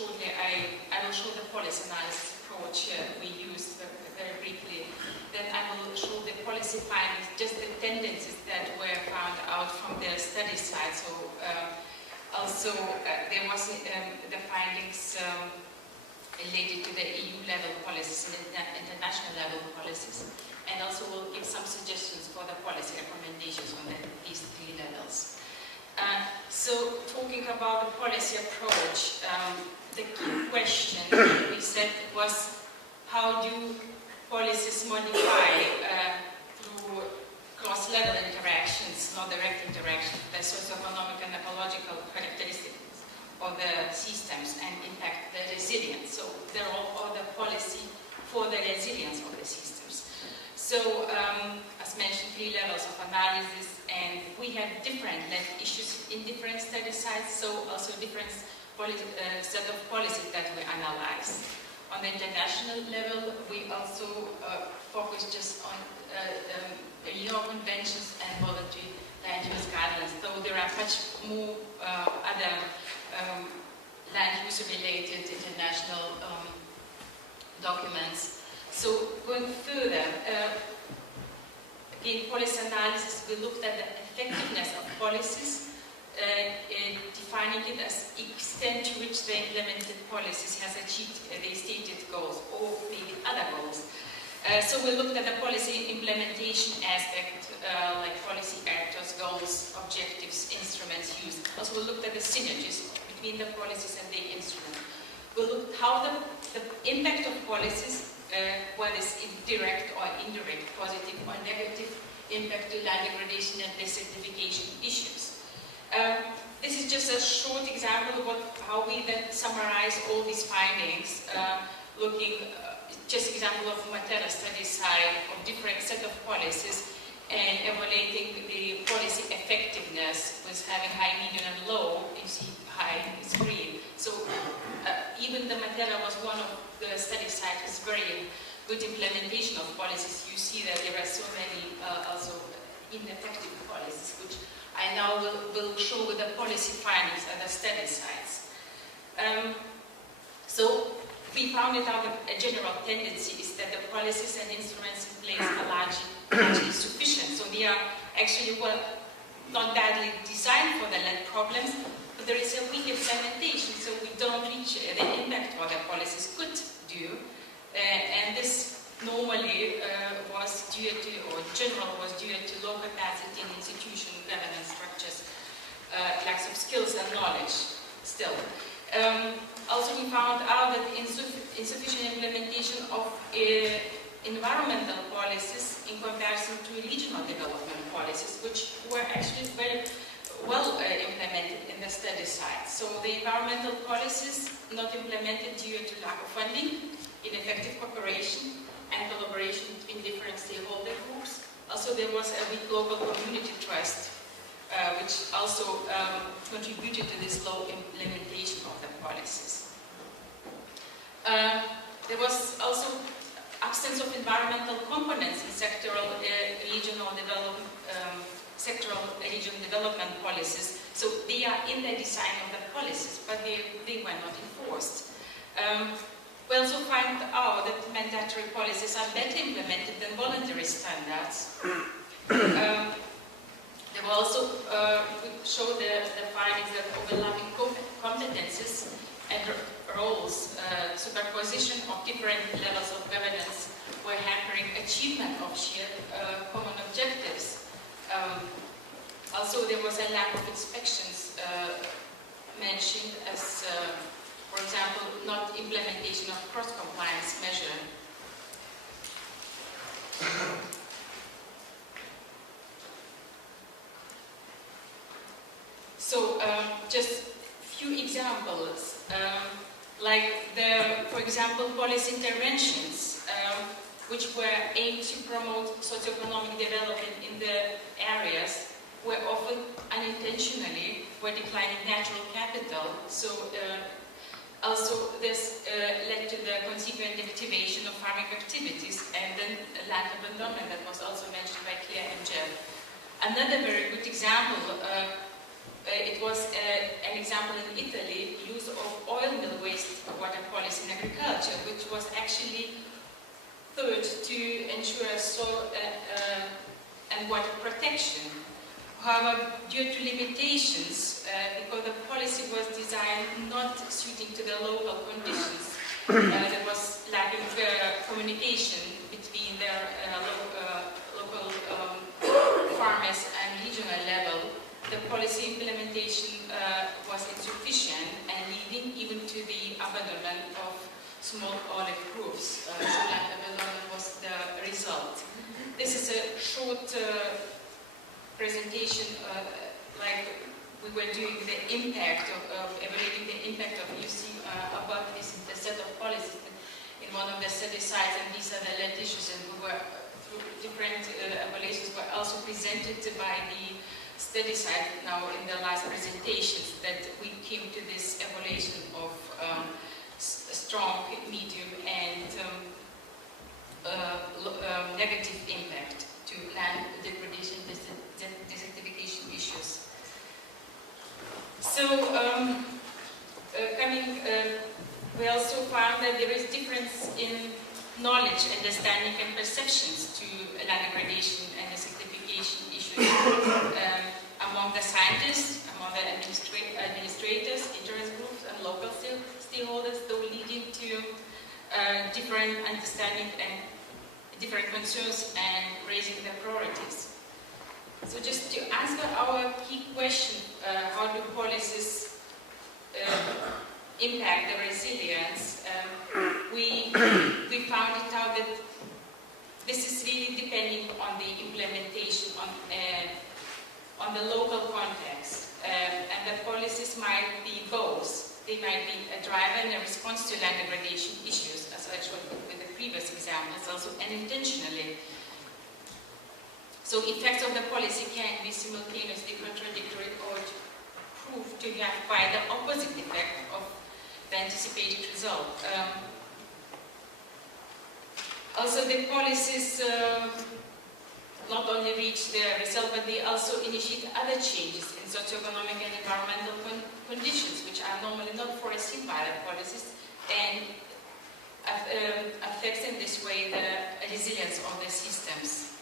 shortly, I will show the policy analysis approach we used very briefly. Then I will show the policy findings, just the tendencies that were found out from the study side. So also there was the findings related to the EU level policies and international level policies. And also we'll give some suggestions for the policy recommendations on these three levels. So talking about the policy approach, the key question we said was, how do policies modify through cross-level interactions, not direct interactions, the socioeconomic and ecological characteristics of the systems and impact the resilience. So there are the policy for the resilience of the systems. So as mentioned, three levels of analysis, and we have different issues in different study sites, so also different set of policies that we analyze. On the international level, we also focus just on Rio conventions and voluntary land use guidelines, though there are much more other land use related international documents. So going further, in policy analysis, we looked at the effectiveness of policies, defining it as the extent to which the implemented policies has achieved their stated goals or maybe other goals. So we looked at the policy implementation aspect, like policy actors, goals, objectives, instruments used. Also we looked at the synergies between the policies and the instruments. We looked how the impact of policies, whether it's direct or indirect, positive or negative impact to land degradation and desertification issues. This is just a short example of how we then summarize all these findings, looking just example of Matera study side of different set of policies and evaluating the policy effectiveness with having high, medium, and low. You see high is green. So even the Matera was one of the study sites with very good implementation of policies. You see that there are so many also ineffective policies, which I now will show with the policy findings at the study sites. So we found it out that a general tendency is that the policies and instruments in place are largely sufficient. So they are actually not badly designed for the land problems, but there is a weak implementation, so we don't reach the impact what the policies could do. And this normally was due to, or in general was due to low capacity in institution governance structures, lacks of skills and knowledge still. Also we found out that insufficient implementation of environmental policies in comparison to regional development policies, which were actually very well implemented in the study site. So the environmental policies not implemented due to lack of funding, ineffective cooperation and collaboration between different stakeholder groups. Also there was a weak local community trust, which also contributed to this low implementation of the policies. There was also absence of environmental components in sectoral regional development policies. So they are in the design of the policies, but they were not enforced. We also find out that mandatory policies are better implemented than voluntary standards. They will also show the findings that overlapping competences and roles, superposition of different levels of governance were hampering achievement of shared common objectives. Also, there was a lack of inspections mentioned as, for example, not implementation of cross-compliance measure. So, just few examples, like for example, policy interventions, which were aimed to promote socioeconomic development in the areas where often unintentionally were declining natural capital. So also this led to the consequent activation of farming activities and then land abandonment that was also mentioned by Claire and Jeff. Another very good example, it was an example in Italy, use of oil mill waste third, to ensure soil and water protection. However, due to limitations, because the policy was designed not suiting to the local conditions, there was lacking communication between their local farmers and regional level. The policy implementation was insufficient and leading even to the abandonment of small olive groves. Land abandonment was the result. This is a short presentation, like we were doing the impact of evaluating the impact of UC about this in the set of policies in one of the study sites, and these are the lead issues, and we were through different evaluations were also presented by the study site now in the last presentations, that we came to this evaluation of strong, medium, and negative impact to land degradation, desertification issues. So, we also found that there is difference in knowledge, understanding, and perceptions to land degradation and desertification issues among the scientists, among the administrators, interest groups, and local stakeholders, though leading to different understanding and different concerns and raising the priorities. So just to answer our key question, how do policies impact the resilience, we found it out that this is really depending on the implementation on the local context, and the policies might be both. They might be a driver and a response to land degradation issues, as I showed with the previous examples, also unintentionally. So effects of the policy can be simultaneously contradictory or proved to have quite the opposite effect of the anticipated result. Also, the policies not only reach the result, but they also initiate other changes in socioeconomic and environmental conditions, which are normally not foreseen by the policies, and affects in this way the resilience of the systems.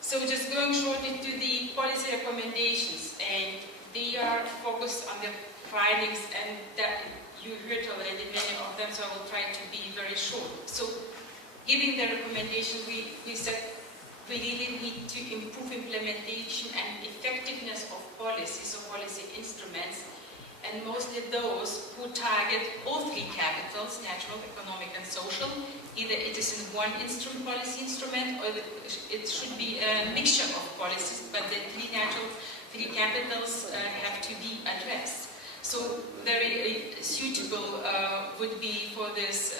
So just going shortly to the policy recommendations, and they are focused on the findings, and that you heard already many of them, so I will try to be very short. So giving the recommendation, we said we really need to improve implementation and effectiveness of policies or policy instruments, and mostly those who target all three capitals, natural, economic, and social. Either it is in one policy instrument, or it should be a mixture of policies, but the three capitals have to be addressed. So very suitable would be for this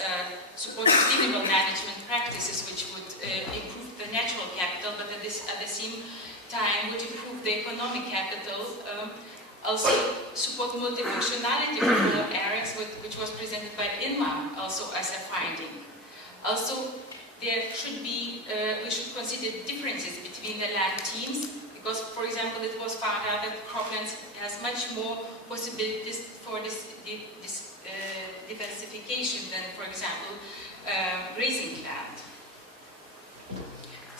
support sustainable management practices, which would improve the natural capital, but at the same time would improve the economic capital. Also support multifunctionality for rural areas, which was presented by INMA also as a finding. Also, there should be, we should consider differences between the land teams, because, for example, it was found out that croplands has much more possibilities for this diversification than, for example, grazing land.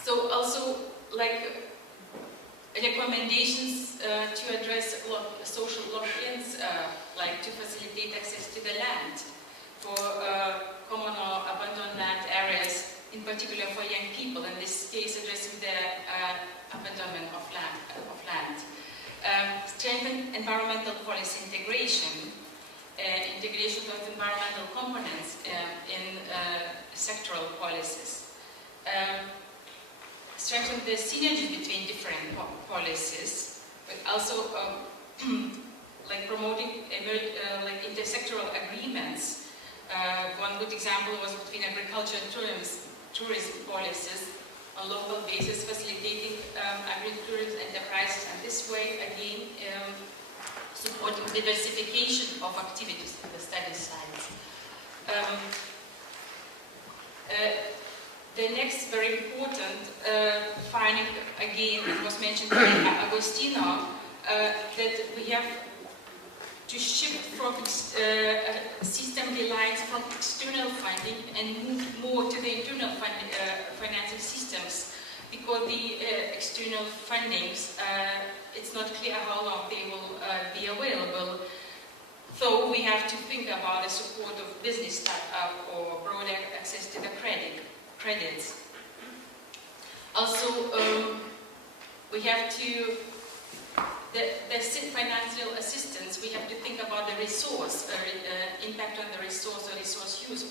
So also, like recommendations to address social lock-ins, like to facilitate access to the land for common or abandoned land areas, in particular for young people, in this case addressing the abandonment of land. Strengthen environmental policy integration, integration of environmental components in sectoral policies. Strengthen the synergy between different policies, but also like promoting like intersectoral agreements. One good example was between agriculture and tourism policies on local basis, facilitating agritourism enterprises, and this way again supporting diversification of activities at the study sites. The next very important finding, again, it was mentioned by Agostino, that we have to shift from system reliance from external funding and move more to the internal financing systems, because the external fundings, it's not clear how long they will be available. So we have to think about the support of business startup or broader access to the credits. Also, we have to, the financial assistance, we have to think about the resource, impact on the resource or resource use.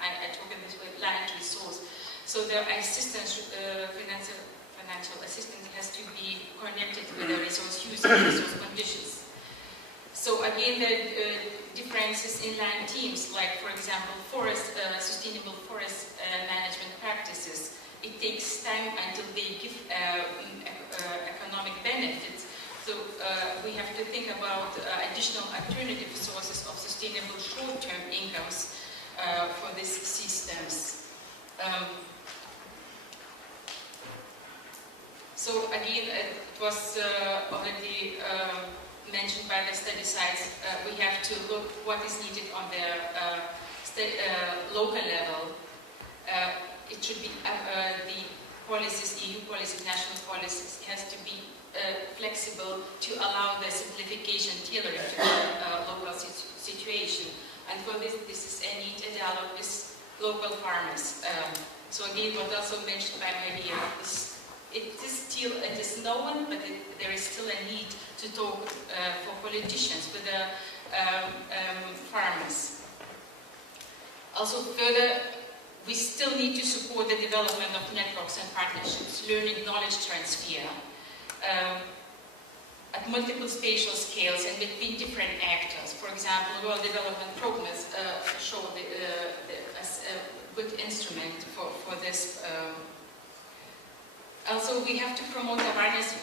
I talk in this way, land resource. So the assistance, financial assistance has to be connected with the resource use and resource conditions. So again, the differences in land teams, like for example, sustainable forest management practices, it takes time until they give economic benefits. So we have to think about additional alternative sources of sustainable short-term incomes for these systems. So again, it was already mentioned by the study sites. We have to look what is needed on the local level. It should be the policies, EU policies, national policies, has to be flexible to allow the simplification tailoring to the local situation. And for this is a need to dialogue with local farmers. So again, what also mentioned by Maria is it is known, but there is still a need to talk for politicians, with the farmers. Also further, we still need to support the development of networks and partnerships, learning, knowledge transfer at multiple spatial scales and between different actors. For example, World Development Programs show as a good instrument for this. Also, we have to promote awareness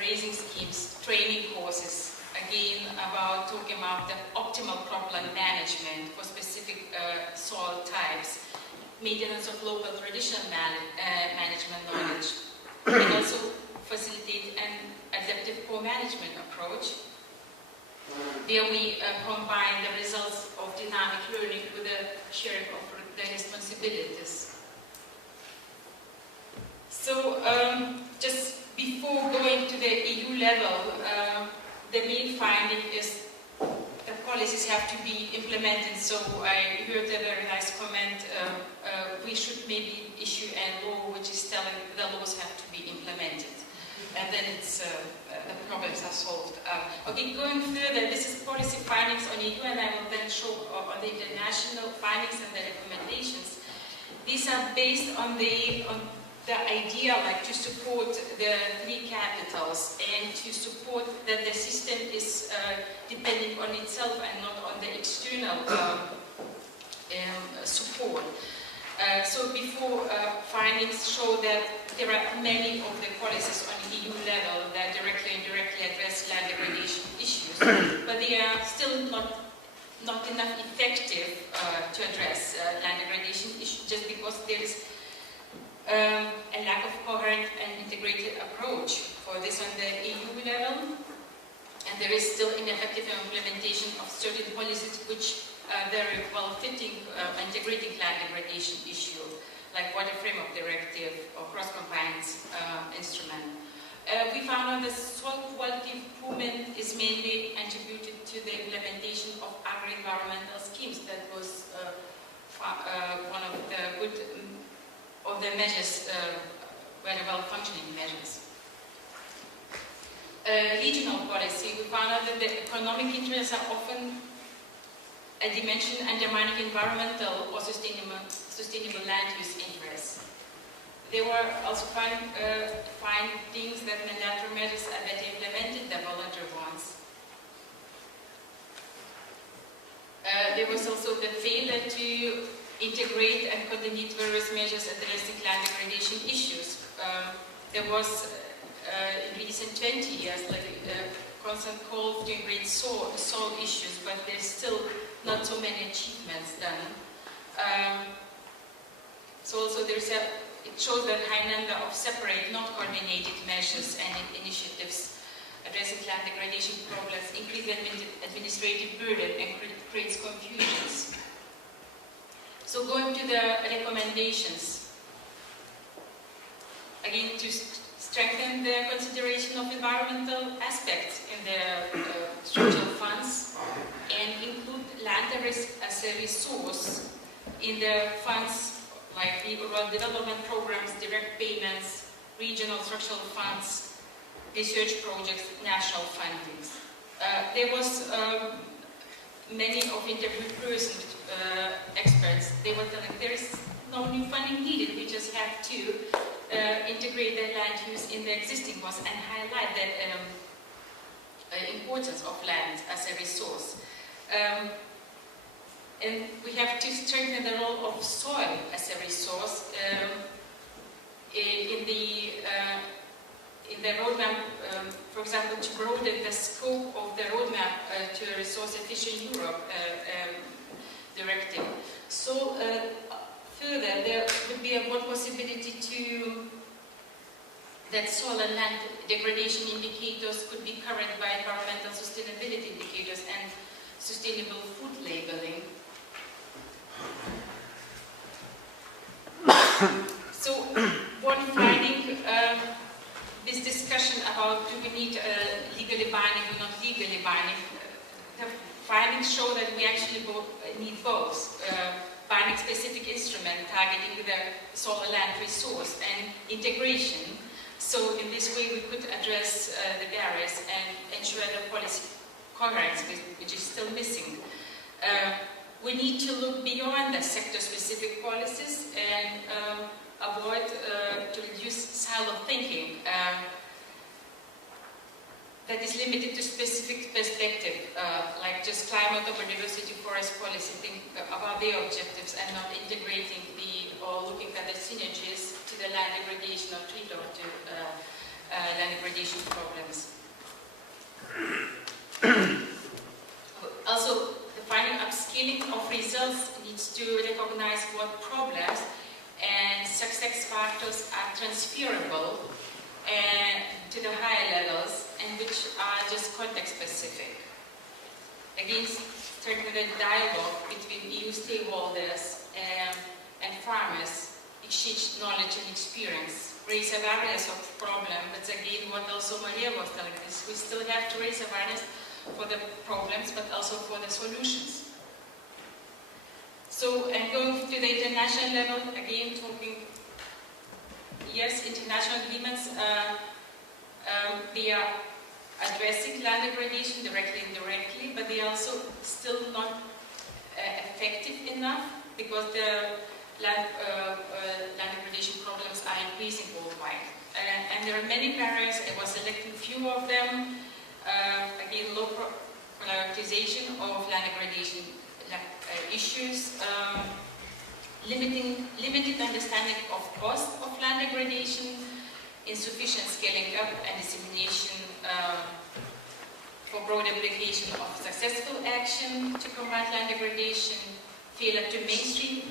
raising schemes, training courses, again about talking about the optimal cropland management for specific soil types, maintenance of local traditional management knowledge, and also facilitate an adaptive co-management approach, where we combine the results of dynamic learning with the sharing of the responsibilities. So, just before going to the EU level, the main finding is the policies have to be implemented. So I heard a very nice comment, we should maybe issue a law which is telling the laws have to be implemented. And then it's, the problems are solved. Okay, going further, this is policy findings on EU, and I will then show on the international findings and the recommendations. These are based on the idea, like to support the three capitals and to support that the system is depending on itself and not on the external support. So before findings show that there are many of the policies on EU level that directly and indirectly address land degradation issues, but they are still not enough effective to address land degradation issues, just because there is a lack of coherent and integrated approach for this on the EU level, and there is still ineffective implementation of certain policies which are very well fitting integrating land degradation issue, like Water Framework Directive or cross-compliance instrument. We found out that soil quality improvement is mainly attributed to the implementation of agro-environmental schemes. That was one of the good of the measures, very well functioning measures. Regional policy, we found out that the economic interests are often a dimension undermining environmental or sustainable land use interests. There were also findings that mandatory measures are better implemented than voluntary ones. There was also the failure to integrate and coordinate various measures addressing land degradation issues. There was, in recent 20 years, like a constant call to integrate soil issues, but there's still not so many achievements done. So also it shows that high number of separate, not coordinated measures and initiatives addressing land degradation problems increase administrative burden and creates confusions. So going to the recommendations, again to strengthen the consideration of environmental aspects in the structural funds and include land risk as a resource in the funds like the rural development programs, direct payments, regional structural funds, research projects, national fundings. There was many of interviewed persons, experts, they were telling there is no new funding needed, we just have to integrate the land use in the existing ones and highlight the importance of land as a resource. And we have to strengthen the role of soil as a resource in the roadmap, for example, to broaden the scope of the roadmap to a resource-efficient Europe directive. So further, there would be one possibility that soil and land degradation indicators could be covered by environmental sustainability indicators and sustainable food labeling. So one finding, this discussion about do we need legally binding or not legally binding, the findings show that we actually need both. Binding specific instrument targeting the soil and land resource and integration. So in this way we could address the barriers and ensure the policy coherence, which is still missing. We need to look beyond the sector-specific policies and avoid to reduce silo thinking that is limited to specific perspective, like just climate or biodiversity forest policy, think about their objectives and not integrating or looking at the synergies to the land degradation or trade-off to land degradation problems. Also, the final upskilling of results needs to recognize what problems and success factors are transferable to the higher levels and which are just context specific. Again, strengthen the dialogue between EU stakeholders and farmers, exchange knowledge and experience, raise awareness of problem, but again what also Maria was telling us, we still have to raise awareness for the problems but also for the solutions. So, and going to the international level, again talking, yes, international agreements, they are addressing land degradation directly and indirectly, but they are also still not effective enough because the land degradation problems are increasing worldwide. And there are many barriers. I was selecting a few of them. Again, low prioritization of land degradation issues, limited understanding of cost of land degradation, insufficient scaling up and dissemination for broad application of successful action to combat land degradation, failure to mainstream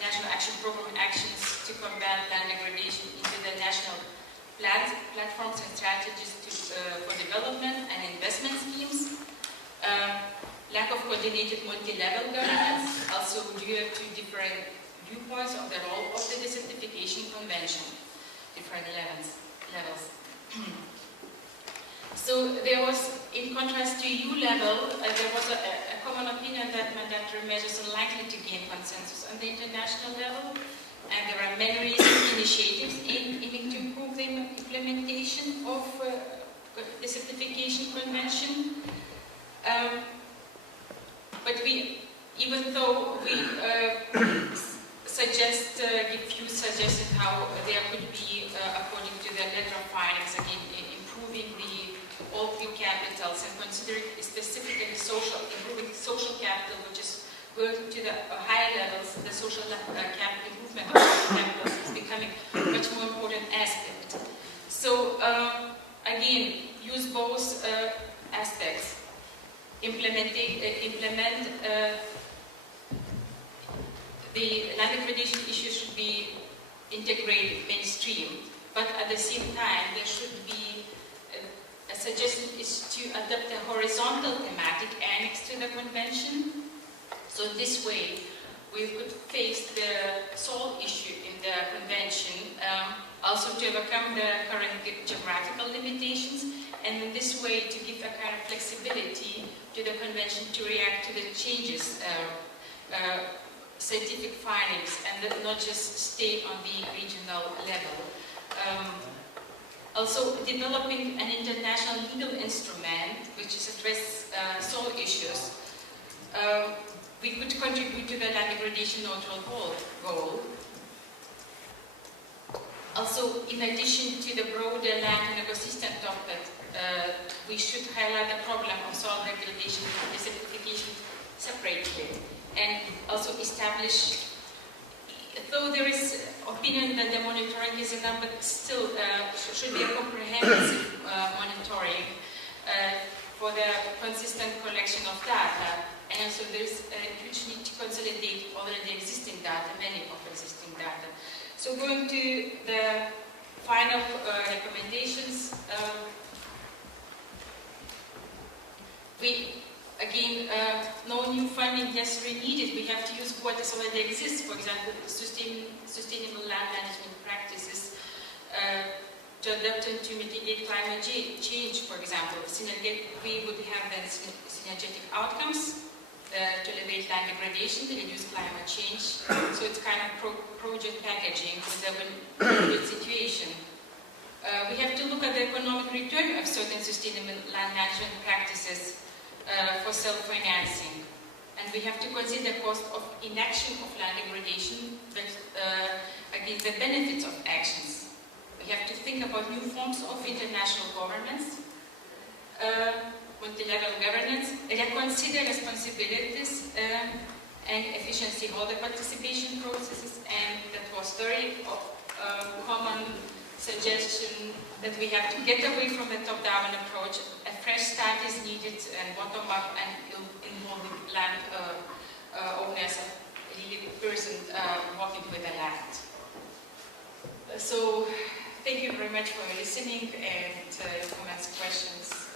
national action program actions to combat land degradation into the national platforms and strategies for development and investment schemes. Lack of coordinated multi-level governance, also due to different viewpoints of the role of the desertification convention, different levels. So there was, in contrast to EU level, there was a common opinion that mandatory measures are likely to gain consensus on the international level, and there are many recent initiatives aiming to improve the implementation of the desertification convention. But even though we give few suggestions how there could be, according to the letter of findings, again, improving all new capitals and considering specifically improving social capital, which is going to the higher levels, the social capital improvement of social capitals is becoming a much more important aspect. So again, use both aspects. Implement the land degradation issue should be integrated mainstream, but at the same time there should be a suggestion is to adopt a horizontal thematic annex to the convention. So this way we could face the sole issue in the convention, also to overcome the current geographical limitations, and in this way to give a kind of flexibility to the convention to react to the changes, scientific findings, and not just stay on the regional level. Also developing an international legal instrument which is address soil issues. We could contribute to the land degradation neutral goal. Also, in addition to the broader land and ecosystem topic, we should highlight the problem of soil regulation and desertification separately, and also establish, though there is opinion that the monitoring is enough, but still should be a comprehensive monitoring for the consistent collection of data. And also there is a huge need to consolidate already existing data, many of existing data. So going to the final recommendations, no new funding necessarily needed. We have to use what is already exists. For example, sustainable land management practices to adapt and to mitigate climate change, for example. We would have then synergetic outcomes to alleviate land degradation, to reduce climate change. So it's kind of project packaging with a win-win situation. We have to look at the economic return of certain sustainable land management practices for self-financing. And we have to consider the cost of inaction of land degradation, but again, the benefits of actions. We have to think about new forms of international governance, multi-level governance, reconsider responsibilities and efficiency holder participation processes, and that was very common suggestion that we have to get away from the top-down approach. A fresh start is needed, and bottom-up, and involving land owners, a person working with the land. So, thank you very much for listening, and comments, questions.